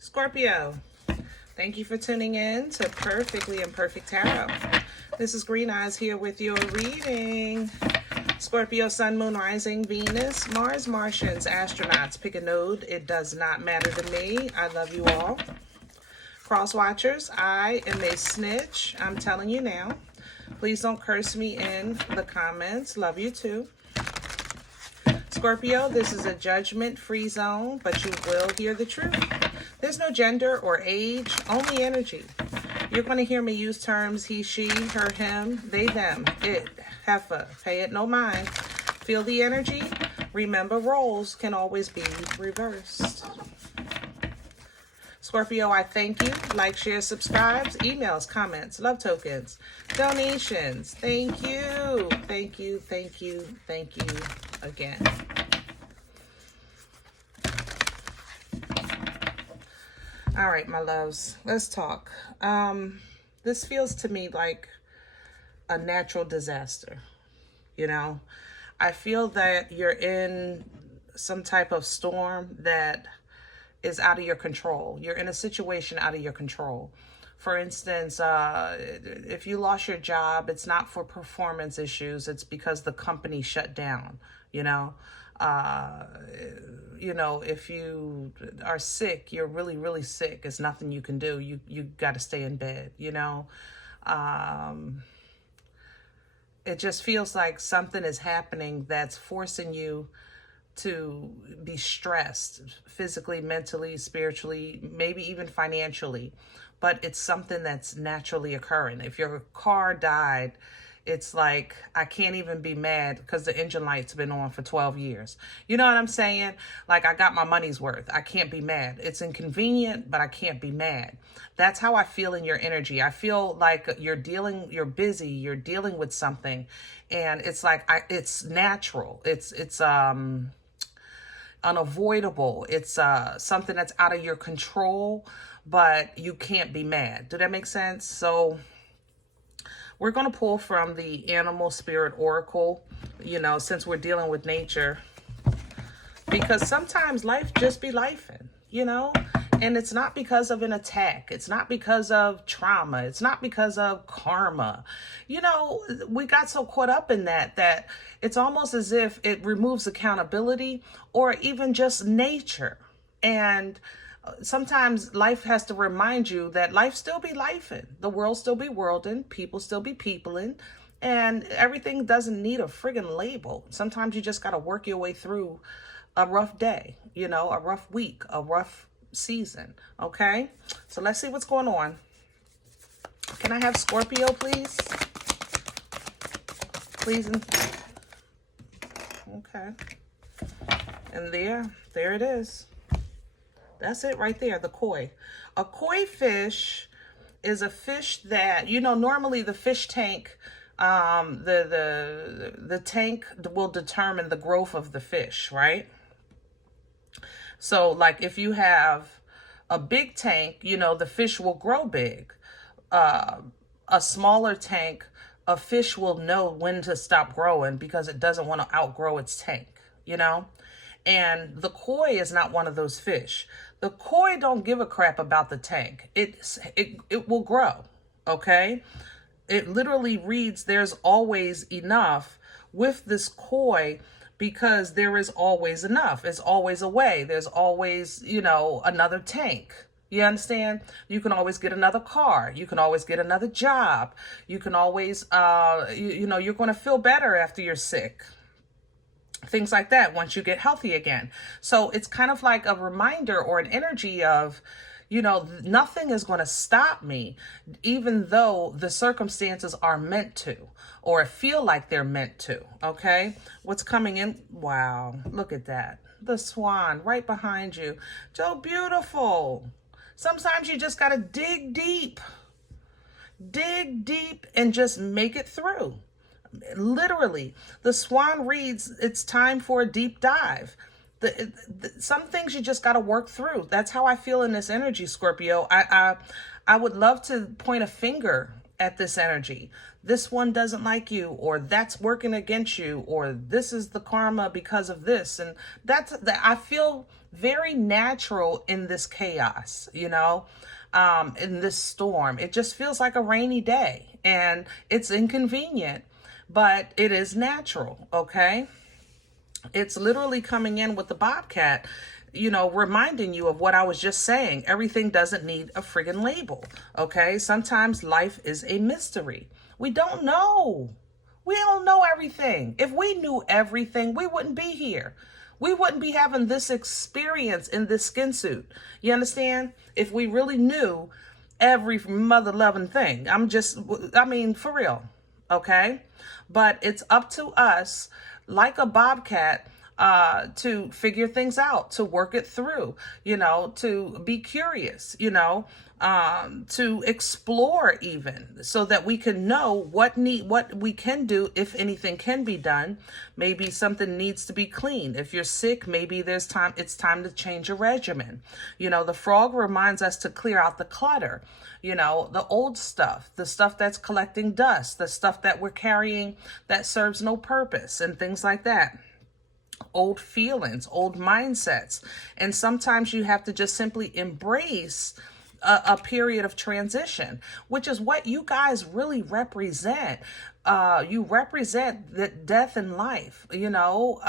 Scorpio, thank you for tuning in to Perfectly Imperfect Tarot. This is Green Eyes here with your reading. Scorpio, Sun, Moon, Rising, Venus, Mars, Martians, astronauts. Pick a node. It does not matter to me. I love you all. Cross watchers, I am a snitch. I'm telling you now. Please don't curse me in the comments. Love you too. Scorpio, this is a judgment-free zone, but you will hear the truth. There's no gender or age, only energy. You're going to hear me use terms he, she, her, him, they, them, it, heifer. Pay it no mind. Feel the energy. Remember, roles can always be reversed. Scorpio, I thank you. Like, share, subscribes, emails, comments, love tokens, donations. Thank you. Thank you, thank you, thank you again. All right, my loves, let's talk. This feels to me like a natural disaster. You know, I feel that you're in some type of storm that is out of your control. You're in a situation out of your control. For instance, if you lost your job, it's not for performance issues. It's because the company shut down, you know. If you are sick, you're really, really sick. There's nothing you can do. You got to stay in bed, you know. It just feels like something is happening that's forcing you to be stressed physically, mentally, spiritually, maybe even financially, but it's something that's naturally occurring. If your car died, it's like, I can't even be mad because the engine light's been on for 12 years. You know what I'm saying? Like, I got my money's worth. I can't be mad. It's inconvenient, but I can't be mad. That's how I feel in your energy. I feel like you're busy, you're dealing with something, and it's like, it's natural. It's unavoidable. It's something that's out of your control, but you can't be mad. Do that make sense? So we're going to pull from the Animal Spirit Oracle, you know, since we're dealing with nature, because sometimes life just be lifing, you know, and it's not because of an attack. It's not because of trauma. It's not because of karma. You know, we got so caught up in that it's almost as if it removes accountability or even just nature. And sometimes life has to remind you that life still be lifing. The world still be worlding. People still be peopling. And everything doesn't need a friggin' label. Sometimes you just got to work your way through a rough day, you know, a rough week, a rough season. Okay? So let's see what's going on. Can I have Scorpio, please? Please. Okay. And there it is. That's it right there, the koi. A koi fish is a fish that, you know, normally the fish tank, the tank will determine the growth of the fish, right? So, like, if you have a big tank, you know, the fish will grow big. A smaller tank, a fish will know when to stop growing because it doesn't want to outgrow its tank, you know? And the koi is not one of those fish. The koi don't give a crap about the tank. It will grow, okay? It literally reads, there's always enough with this koi because there is always enough. There's always a way. There's always, you know, another tank. You understand? You can always get another car. You can always get another job. You can always, you know, you're going to feel better after you're sick. Things like that once you get healthy again. So it's kind of like a reminder or an energy of, you know, nothing is going to stop me, even though the circumstances are meant to, or feel like they're meant to. Okay. What's coming in? Wow. Look at that. The swan right behind you. So beautiful. Sometimes you just got to dig deep and just make it through. Literally, the swan reads, it's time for a deep dive. Some things you just got to work through. That's how I feel in this energy, Scorpio. I would love to point a finger at this energy. This one doesn't like you, or that's working against you, or this is the karma because of this. And I feel very natural in this chaos, you know, in this storm. It just feels like a rainy day, and it's inconvenient, but it is natural, okay? It's literally coming in with the bobcat, you know, reminding you of what I was just saying. Everything doesn't need a friggin' label, okay? Sometimes life is a mystery. We don't know. We don't know everything. If we knew everything, we wouldn't be here. We wouldn't be having this experience in this skin suit. You understand? If we really knew every mother-loving thing. I mean, for real, okay? But it's up to us, like a bobcat, to figure things out, to work it through, you know, to be curious, you know, to explore even, so that we can know what we can do, if anything can be done. Maybe something needs to be cleaned. If you're sick, maybe it's time to change a regimen. You know, the frog reminds us to clear out the clutter, you know, the old stuff, the stuff that's collecting dust, the stuff that we're carrying that serves no purpose, and things like that. Old feelings, old mindsets. And sometimes you have to just simply embrace a period of transition, which is what you guys really represent. You represent the death and life, you know,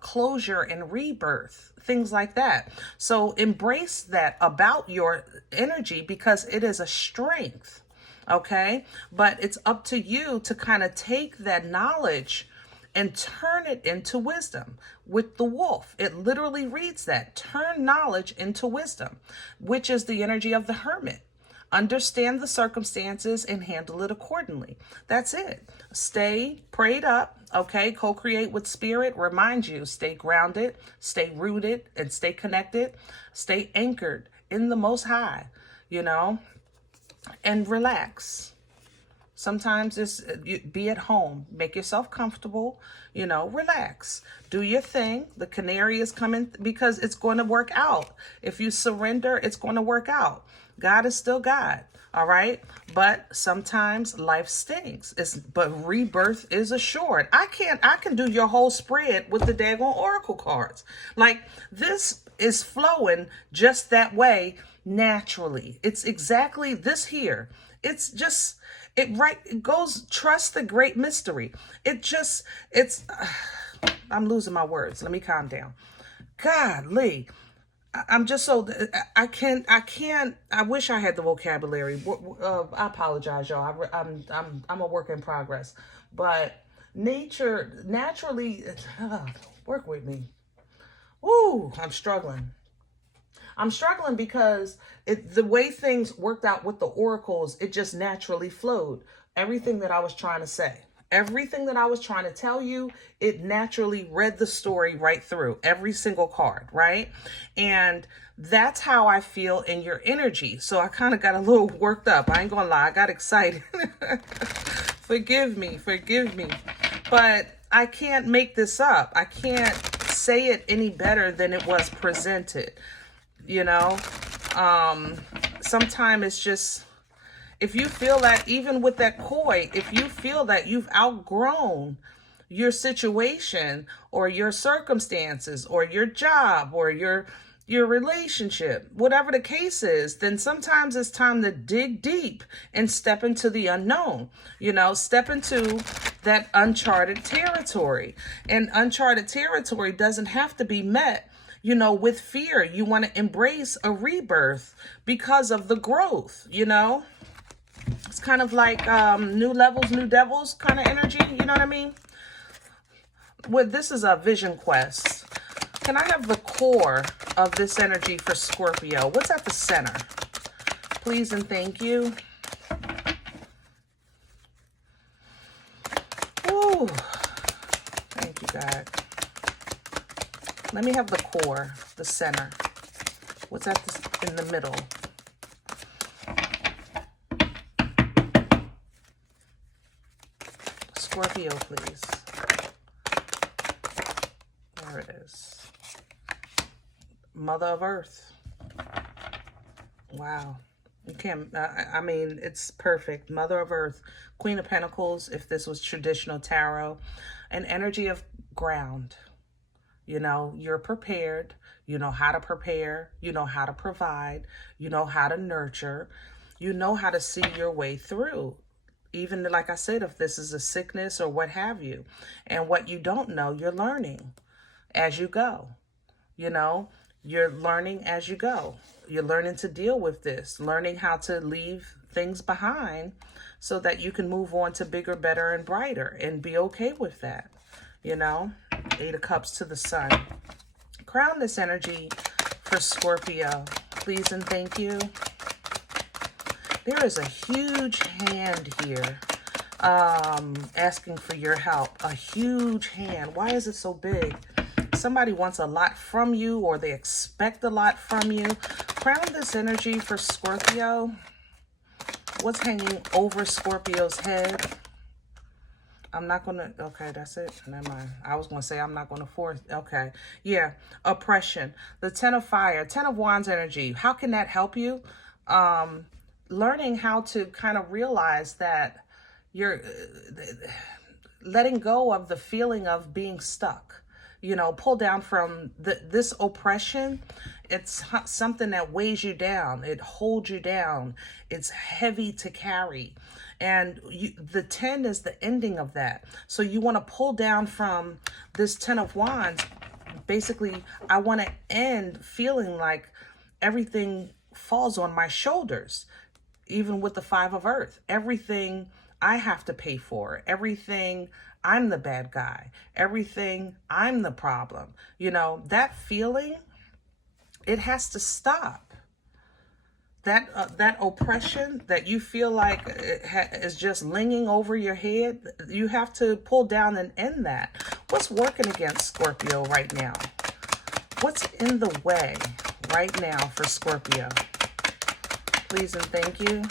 closure and rebirth, things like that. So embrace that about your energy, because it is a strength, okay? But it's up to you to kind of take that knowledge and turn it into wisdom. With the wolf, it literally reads that. Turn knowledge into wisdom, which is the energy of the hermit. Understand the circumstances and handle it accordingly. That's it. Stay prayed up, okay? Co-create with spirit. Remind you, stay grounded, stay rooted, and stay connected. Stay anchored in the Most High, you know, and relax. Sometimes it's be at home, make yourself comfortable, you know, relax, do your thing. The canary is coming, because it's going to work out. If you surrender, it's going to work out. God is still God, all right? But sometimes life stings. But rebirth is assured. I can do your whole spread with the daggone oracle cards. Like, this is flowing just that way naturally. It's exactly this here. It's just... It goes, trust the great mystery. I'm losing my words. Let me calm down. Godly. I'm just so, I wish I had the vocabulary. I apologize, y'all. I'm a work in progress. But naturally, work with me. Ooh, I'm struggling. Because the way things worked out with the oracles, it just naturally flowed. Everything that I was trying to say, everything that I was trying to tell you, it naturally read the story right through every single card, right? And that's how I feel in your energy. So I kind of got a little worked up. I ain't gonna lie, I got excited. Forgive me. But I can't make this up. I can't say it any better than it was presented. You know, sometimes it's just, if you feel that, even with that koi, if you feel that you've outgrown your situation or your circumstances or your job or your relationship, whatever the case is, then sometimes it's time to dig deep and step into the unknown, you know, step into that uncharted territory. And uncharted territory doesn't have to be met, you know, with fear. You want to embrace a rebirth because of the growth, you know. It's kind of like new levels, new devils kind of energy, you know what I mean? Well, this is a vision quest. Can I have the core of this energy for Scorpio? What's at the center? Please and thank you. Ooh, thank you, God. Let me have the core, the center. What's at in the middle? Scorpio, please. There it is. Mother of Earth. Wow. You can't, I mean, it's perfect. Mother of Earth. Queen of Pentacles, if this was traditional tarot. An energy of ground. You know, you're prepared. You know how to prepare. You know how to provide. You know how to nurture. You know how to see your way through. Even like I said, if this is a sickness or what have you. And what you don't know, you're learning as you go. You know, you're learning as you go. You're learning to deal with this, learning how to leave things behind so that you can move on to bigger, better, and brighter and be okay with that. You know, 8 of Cups to the Sun. Crown this energy for Scorpio, please and thank you. There is a huge hand here asking for your help. A huge hand. Why is it so big? Somebody wants a lot from you, or they expect a lot from you. Crown this energy for Scorpio. What's hanging over Scorpio's head? I'm not going to, okay, that's it. Never mind. I was going to say I'm not going to force, okay. Yeah, oppression. The 10 of Fire, 10 of Wands energy. How can that help you? Learning how to kind of realize that you're letting go of the feeling of being stuck. You know, pull down from this oppression. It's something that weighs you down. It holds you down. It's heavy to carry. And the 10 is the ending of that. So you want to pull down from this 10 of Wands. Basically, I want to end feeling like everything falls on my shoulders. Even with the 5 of Earth. Everything I have to pay for. Everything I'm the bad guy. Everything I'm the problem. You know, that feeling, it has to stop. That oppression that you feel like is just lingering over your head, you have to pull down and end that. What's working against Scorpio right now? What's in the way right now for Scorpio? Please and thank you.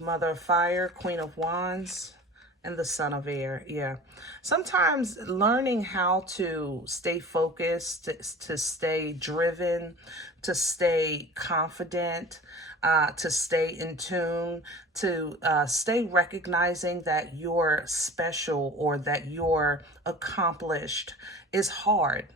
Mother of Fire, Queen of Wands, and the Son of Air. Yeah. Sometimes learning how to stay focused, to stay driven, to stay confident, to stay in tune, to stay recognizing that you're special or that you're accomplished is hard.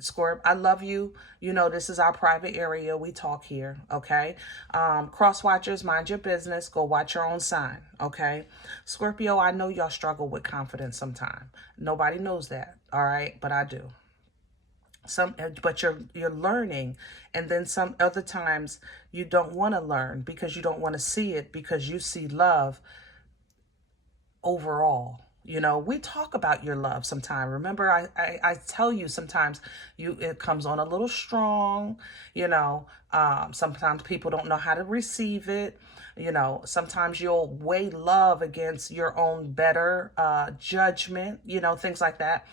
Scorp, I love you. You know, this is our private area. We talk here, okay? Cross watchers, mind your business. Go watch your own sign, okay? Scorpio, I know y'all struggle with confidence sometime. Nobody knows that, all right? But I do. But you're learning, and then some other times you don't want to learn because you don't want to see it, because you see love overall. You know, we talk about your love sometimes. Remember, I tell you sometimes it comes on a little strong, you know. Sometimes people don't know how to receive it. You know, sometimes you'll weigh love against your own better judgment, you know, things like that.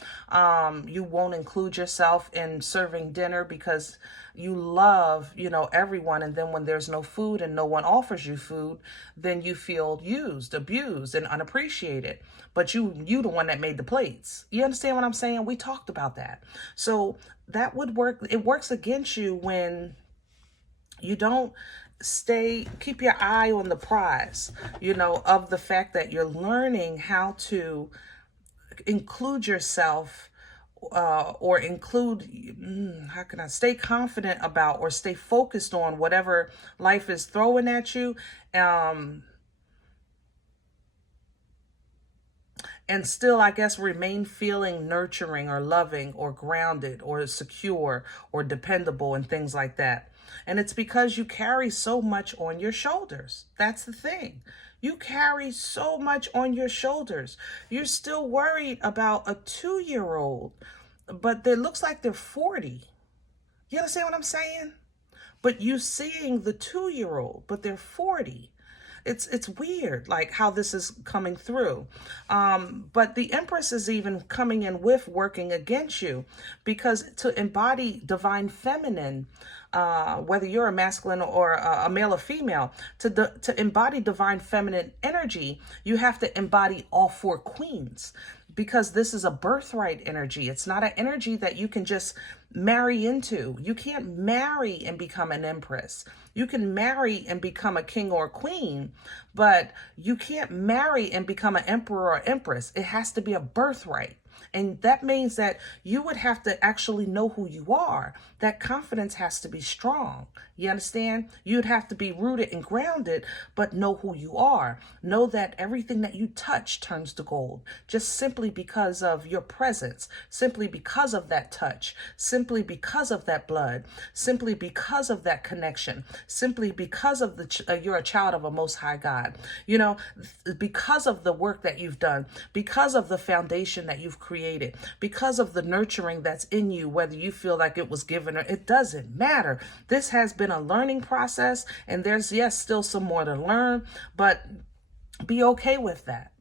You won't include yourself in serving dinner because you love, you know, everyone. And then when there's no food and no one offers you food, then you feel used, abused, and unappreciated. But you the one that made the plates. You understand what I'm saying? We talked about that. So that would work. It works against you when you don't keep your eye on the prize, you know, of the fact that you're learning how to include yourself or include, how can I stay confident about or stay focused on whatever life is throwing at you. And still, I guess, remain feeling nurturing or loving or grounded or secure or dependable and things like that. And it's because you carry so much on your shoulders. That's the thing. You carry so much on your shoulders. You're still worried about a 2-year-old, but it looks like they're 40. You understand what I'm saying? But you seeing the 2-year-old, but they're 40. It's weird, like how this is coming through. But the Empress is even coming in with working against you, because to embody divine feminine, whether you're a masculine or a male or female, to embody divine feminine energy, you have to embody all 4 queens. because this is a birthright energy. It's not an energy that you can just marry into. You can't marry and become an empress. You can marry and become a king or a queen, but you can't marry and become an emperor or empress. It has to be a birthright. And that means that you would have to actually know who you are. That confidence has to be strong. You understand? You'd have to be rooted and grounded, but know who you are. Know that everything that you touch turns to gold, just simply because of your presence, simply because of that touch, simply because of that blood, simply because of that connection, simply because of you're a child of a Most High God. You know, because of the work that you've done, because of the foundation that you've created, because of the nurturing that's in you, whether you feel like it was given or it doesn't matter. This has been a learning process, and there's, yes, still some more to learn, but be okay with that.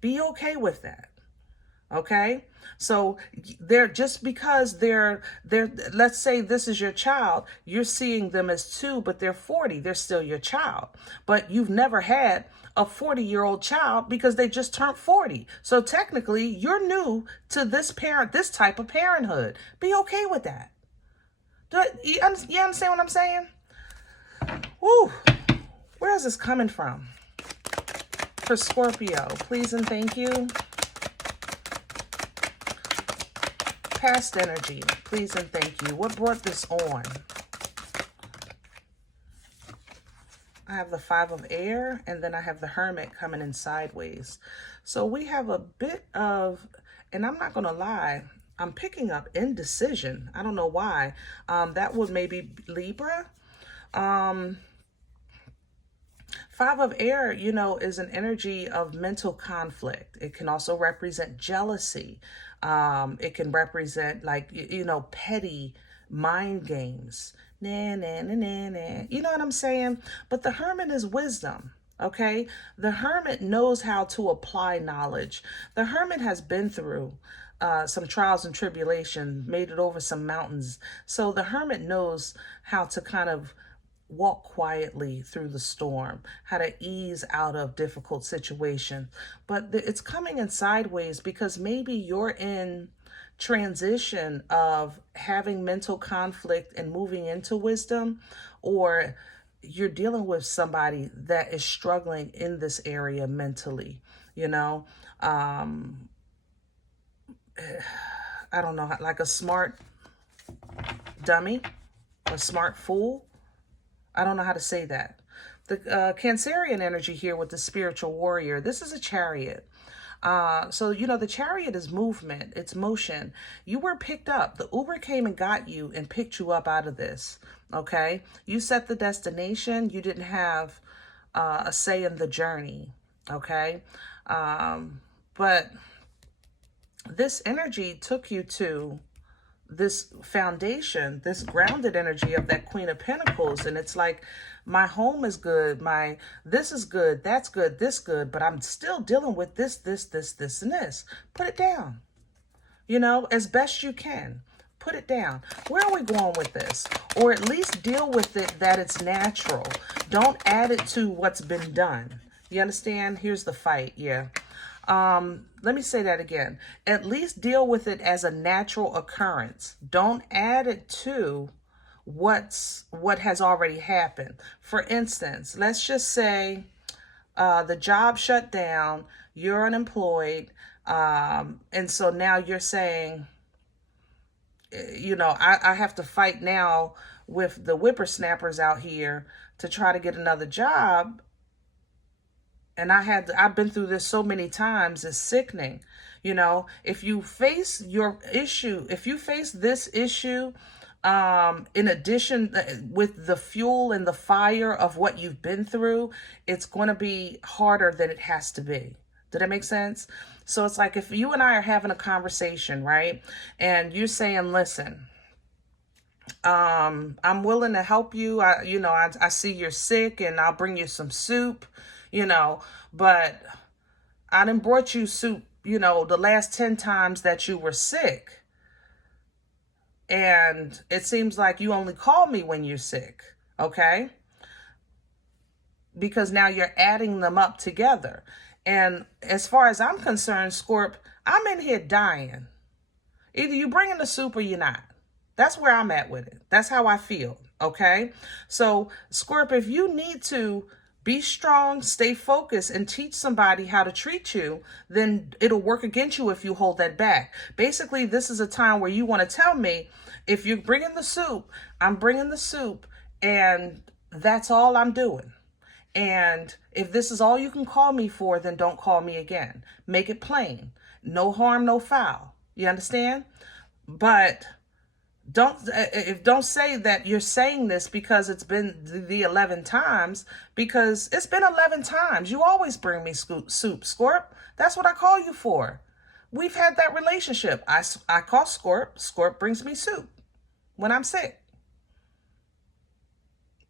Be okay with that. Okay? So just because they're, let's say this is your child, you're seeing them as 2, but they're 40, they're still your child. But you've never had a 40-year-old child because they just turned 40. So technically, you're new to this type of parenthood. Be okay with that. You understand what I'm saying? Woo. Where is this coming from? For Scorpio, please and thank you. Past energy, please and thank you. What brought this on? I have the 5 of air, and then I have the Hermit coming in sideways. So we have a bit of, and I'm not going to lie, I'm picking up indecision. I don't know why. That would maybe Libra. 5 of air, you know, is an energy of mental conflict. It can also represent jealousy. It can represent, like, you know, petty mind games. Nah, nah, nah, nah, nah. You know what I'm saying? But the Hermit is wisdom. Okay? The Hermit knows how to apply knowledge. The Hermit has been through some trials and tribulations, made it over some mountains. So the Hermit knows how to kind of walk quietly through the storm, how to ease out of difficult situations. But it's coming in sideways because maybe you're in transition of having mental conflict and moving into wisdom, or you're dealing with somebody that is struggling in this area mentally, you know. I don't know, like a smart dummy, a smart fool. I don't know how to say that. The Cancerian energy here with the spiritual warrior. This is a Chariot. So, you know, the Chariot is movement. It's motion. You were picked up. The Uber came and got you and picked you up out of this. Okay? You set the destination. You didn't have a say in the journey. Okay? But this energy took you to this foundation, this grounded energy of that Queen of Pentacles. And it's like, my home is good, this is good, that's good, this good, but I'm still dealing with this, and this. Put it down, you know, as best you can. Put it down. Where are we going with this? Or at least deal with it that it's natural. Don't add it to what's been done. You understand? Here's the fight. Yeah. Let me say that again. At least deal with it as a natural occurrence. Don't add it to what has already happened. For instance, let's just say the job shut down, you're unemployed, and so now you're saying, you know, I have to fight now with the whippersnappers out here to try to get another job. And I've been through this so many times, it's sickening. You know, if you face this issue, in addition with the fuel and the fire of what you've been through, it's going to be harder than it has to be. Did that make sense? So it's like if you and I are having a conversation, right? And you're saying, listen, I'm willing to help you. I see you're sick and I'll bring you some soup, you know, but I done brought you soup, you know, the last 10 times that you were sick. And it seems like you only call me when you're sick, okay? Because now you're adding them up together. And as far as I'm concerned, Scorp, I'm in here dying. Either you bringing the soup or you're not. That's where I'm at with it. That's how I feel, okay? So, Scorp, if you need to be strong, stay focused, and teach somebody how to treat you, then it'll work against you if you hold that back. Basically, this is a time where you want to tell me, if you're bringing the soup, I'm bringing the soup, and that's all I'm doing. And if this is all you can call me for, then don't call me again. Make it plain. No harm, no foul. You understand? But don't say that you're saying this because it's been the 11 times, because it's been 11 times. You always bring me soup, Scorp. That's what I call you for. We've had that relationship. I call Scorp. Scorp brings me soup when I'm sick.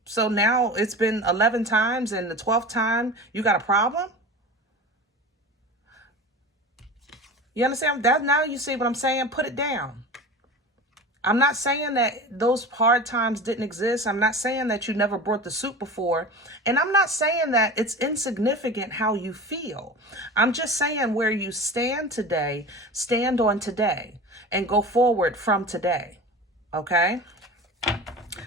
So now it's been 11 times, and the 12th time you got a problem? You understand that? Now you see what I'm saying? Put it down. I'm not saying that those hard times didn't exist. I'm not saying that you never brought the soup before. And I'm not saying that it's insignificant how you feel. I'm just saying where you stand today, stand on today and go forward from today. Okay?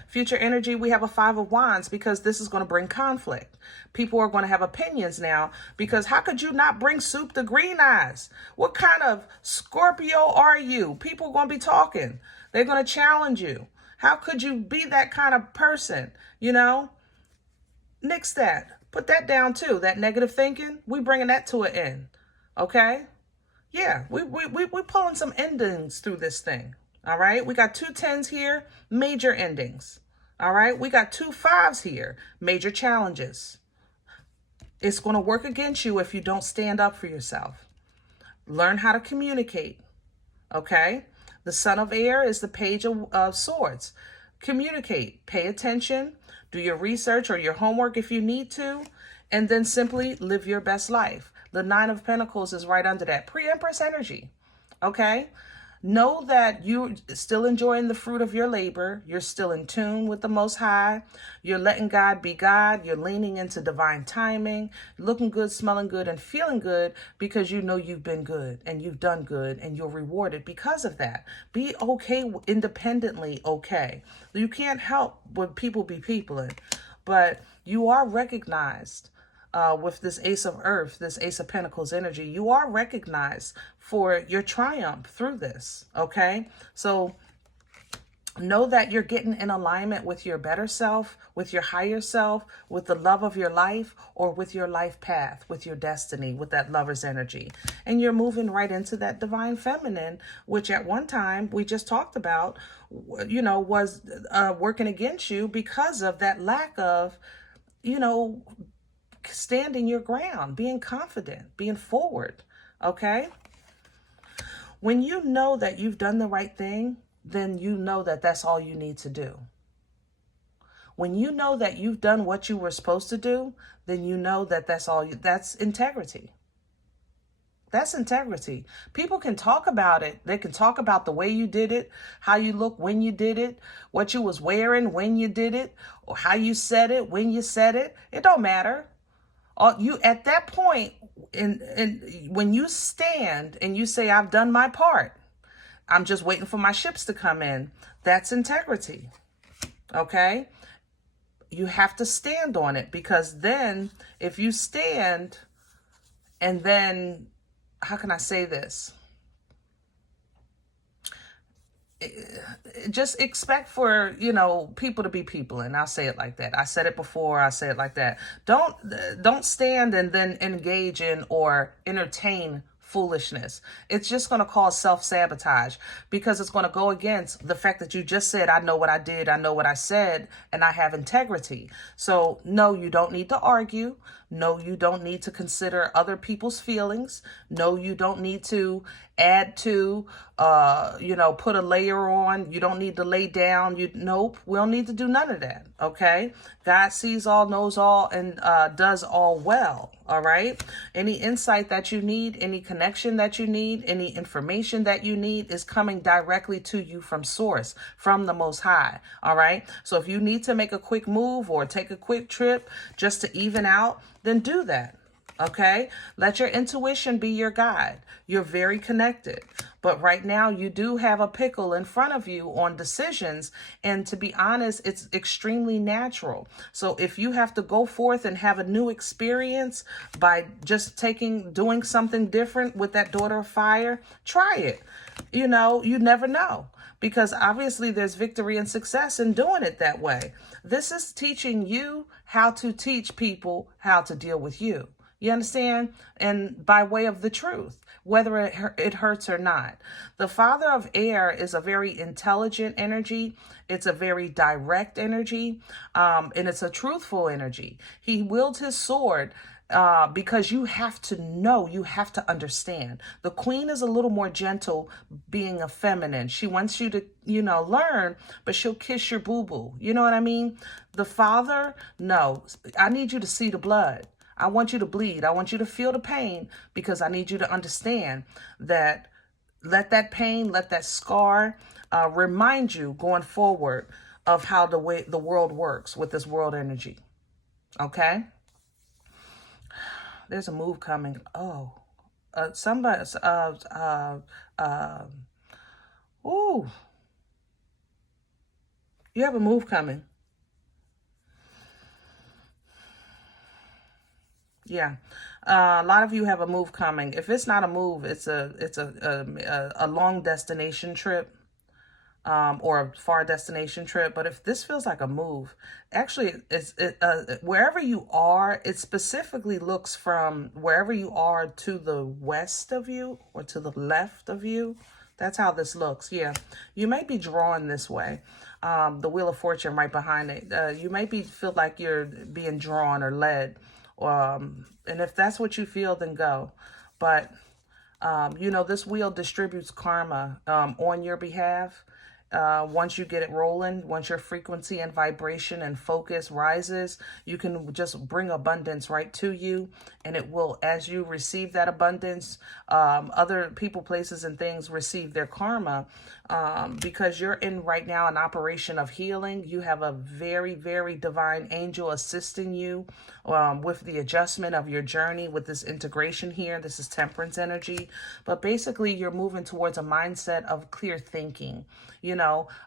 Future energy, we have a 5 of Wands, because this is going to bring conflict. People are going to have opinions now, because how could you not bring soup to Green Eyes? What kind of Scorpio are you? People are going to be talking. They're going to challenge you. How could you be that kind of person? You know, nix that. Put that down too. That negative thinking, we bringing that to an end. Okay? Yeah, we're pulling some endings through this thing. All right? We got 2 10s here, major endings. All right? We got 2 5s here, major challenges. It's going to work against you if you don't stand up for yourself. Learn how to communicate. Okay? The Son of Air is the Page of Swords. Communicate. Pay attention. Do your research or your homework if you need to. And then simply live your best life. The 9 of Pentacles is right under that. Pre-Empress energy. Okay? Know that you're still enjoying the fruit of your labor. You're still in tune with the Most High. You're letting God be God. You're leaning into divine timing, looking good, smelling good, and feeling good, because you know you've been good and you've done good and you're rewarded because of that. Be okay independently, okay? You can't help what people be peopling, but you are recognized. With this Ace of Earth, this Ace of Pentacles energy, you are recognized for your triumph through this, okay? So know that you're getting in alignment with your better self, with your higher self, with the love of your life, or with your life path, with your destiny, with that lover's energy. And you're moving right into that divine feminine, which at one time we just talked about, you know, was working against you because of that lack of, you know, standing your ground, being confident, being forward, okay? When you know that you've done the right thing, then you know that that's all you need to do. When you know that you've done what you were supposed to do, then you know that that's integrity. That's integrity. People can talk about it. They can talk about the way you did it, how you look when you did it, what you was wearing when you did it, or how you said it when you said it. It don't matter. You at that point, when you stand and you say, I've done my part, I'm just waiting for my ships to come in, that's integrity. Okay? You have to stand on it, because then if you stand and then, how can I say this? Just expect for, you know, people to be people, and I'll say it like that. I said it before, I say it like that. Don't stand and then engage in or entertain foolishness. It's just going to cause self-sabotage, because it's going to go against the fact that you just said, I know what I did, I know what I said, and I have integrity. So no, you don't need to argue. No, you don't need to consider other people's feelings. No, you don't need to add to, put a layer on. You don't need to lay down. Nope, we don't need to do none of that, okay? God sees all, knows all, and does all well, all right? Any insight that you need, any connection that you need, any information that you need is coming directly to you from source, from the Most High, all right? So if you need to make a quick move or take a quick trip just to even out, then do that. Okay? Let your intuition be your guide. You're very connected. But right now, you do have a pickle in front of you on decisions. And to be honest, it's extremely natural. So if you have to go forth and have a new experience by just doing something different with that daughter of fire, try it. You know, you never know. Because obviously there's victory and success in doing it that way. This is teaching you how to teach people how to deal with you. You understand? And by way of the truth, whether it hurts or not. The Father of Air is a very intelligent energy. It's a very direct energy. And it's a truthful energy. He wields his sword because you have to know, you have to understand. The Queen is a little more gentle, being a feminine. She wants you to, learn, but she'll kiss your boo-boo. You know what I mean? The Father, no, I need you to see the blood. I want you to bleed. I want you to feel the pain because I need you to understand that let that pain, let that scar remind you going forward of how the way the world works with this world energy. Okay? There's a move coming. Oh, somebody, ooh, you have a move coming. Yeah. A lot of you have a move coming. If it's not a move, it's a long destination trip. Or a far destination trip. But if this feels like a move, actually, wherever you are, it specifically looks from wherever you are to the west of you or to the left of you. That's how this looks. Yeah, you may be drawn this way. The Wheel of Fortune right behind it. You may feel like you're being drawn or led. And if that's what you feel, then go. But, this wheel distributes karma on your behalf. Once you get it rolling, once your frequency and vibration and focus rises, you can just bring abundance right to you. And it will, as you receive that abundance, other people, places, and things receive their karma because you're in right now an operation of healing. You have a very, very divine angel assisting you with the adjustment of your journey with this integration here. This is temperance energy. But basically, you're moving towards a mindset of clear thinking,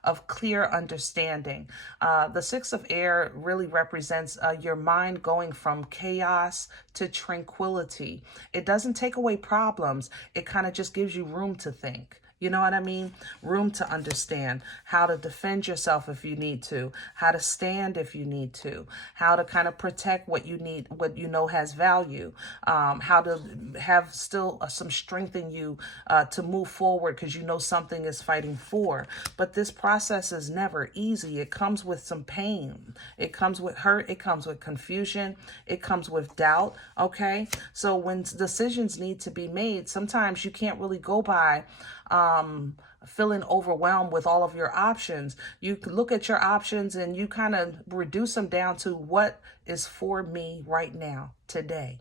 of clear understanding. The Six of Air really represents your mind going from chaos to tranquility. It doesn't take away problems. It kind of just gives you room to think. You know what I mean? Room to understand how to defend yourself if you need to, how to stand if you need to, how to kind of protect what you need, what you know has value, how to have still some strength in you to move forward because you know something is fighting for. But this process is never easy. It comes with some pain. It comes with hurt. It comes with confusion. It comes with doubt. Okay? So when decisions need to be made, sometimes you can't really go by feeling overwhelmed with all of your options. You can look at your options and you kind of reduce them down to what is for me right now, today,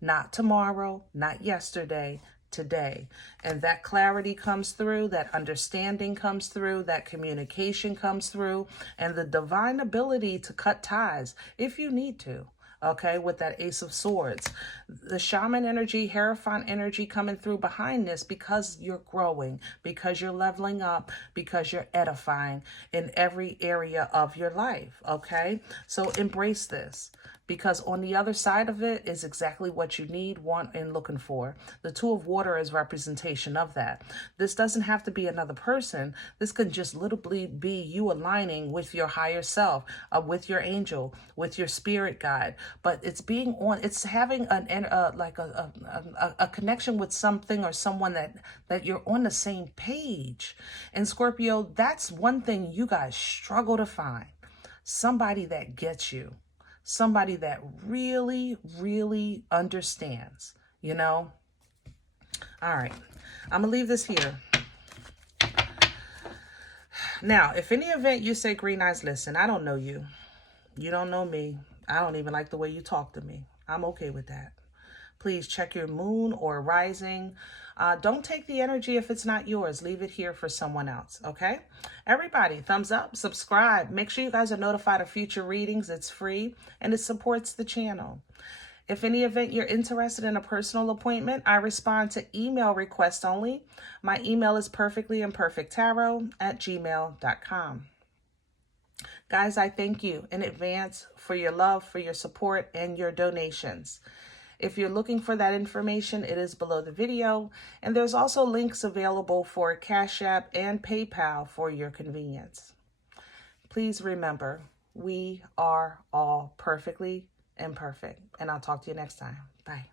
not tomorrow, not yesterday, today. And that clarity comes through, that understanding comes through, that communication comes through, and the divine ability to cut ties if you need to. Okay, with that Ace of Swords. The shaman energy, Hierophant energy coming through behind this because you're growing, because you're leveling up, because you're edifying in every area of your life. Okay, so embrace this. Because on the other side of it is exactly what you need, want, and looking for. The Two of Water is representation of that. This doesn't have to be another person. This can just literally be you aligning with your higher self, with your angel, with your spirit guide. But it's it's having a connection with something or someone that you're on the same page. And Scorpio, that's one thing you guys struggle to find. Somebody that gets you. Somebody that really, really understands, All right. I'm going to leave this here. Now, if any event you say, Green Eyes, listen, I don't know you. You don't know me. I don't even like the way you talk to me. I'm okay with that. Please check your moon or rising. Don't take the energy if it's not yours. Leave it here for someone else, okay? Everybody, thumbs up, subscribe. Make sure you guys are notified of future readings. It's free, and it supports the channel. If any event you're interested in a personal appointment, I respond to email requests only. My email is perfectlyimperfecttarot@gmail.com. Guys, I thank you in advance for your love, for your support, and your donations. If you're looking for that information, it is below the video. And there's also links available for Cash App and PayPal for your convenience. Please remember, we are all perfectly imperfect. And I'll talk to you next time. Bye.